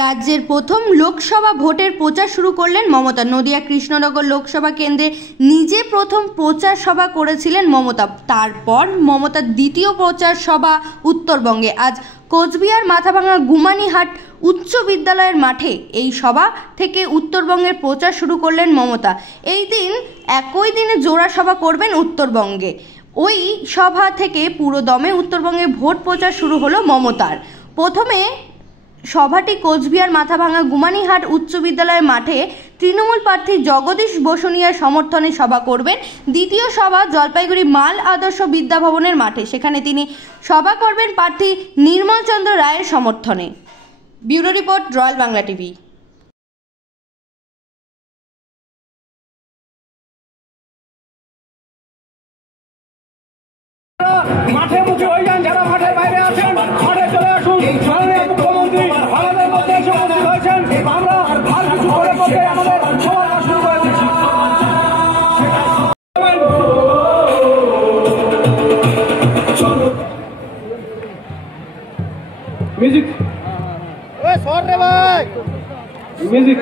রাজ্যের প্রথম লোকসভা ভোটের প্রচার শুরু করলেন মমতা। নদিয়া কৃষ্ণনগর লোকসভা কেন্দ্রে নিজে প্রথম প্রচার সভা করেছিলেন মমতা। তারপর মমতার দ্বিতীয় প্রচার সভা উত্তরবঙ্গে। আজ কোচবিহার মাথাভাঙা গুমানীহাট উচ্চ বিদ্যালয়ের মাঠে এই সভা থেকে উত্তরবঙ্গের প্রচার শুরু করলেন মমতা। এই দিন একই দিনে জোড়া সভা করবেন উত্তরবঙ্গে। ওই সভা থেকে পুরো দমে উত্তরবঙ্গে ভোট প্রচার শুরু হলো মমতার। প্রথমে সভাটি কোচবিহার মাথাভাঙা গুমানীহাট উচ্চ বিদ্যালয়ের মাঠে তৃণমূল প্রার্থী জগদীশ বসুনিয়ার সমর্থনে সভা করবেন। দ্বিতীয় সভা জলপাইগুড়ি মাল আদর্শ বিদ্যাভবনের মাঠে, সেখানে তিনি সভা করবেন প্রার্থী নির্মল চন্দ্র রায়ের সমর্থনে। Bureau report, royal Bangla TV. মাঠে মুখে হয়ে যান, যারা মাঠের বাইরে আছেন মাঠে চলে আসুন। মাননীয় মুখ্যমন্ত্রী আমাদের মধ্যে এসে উপস্থিত হয়েছেন। আমরা আর কিছু করে করতে আমাদের সভা শুরু করে দিচ্ছি। Music, music.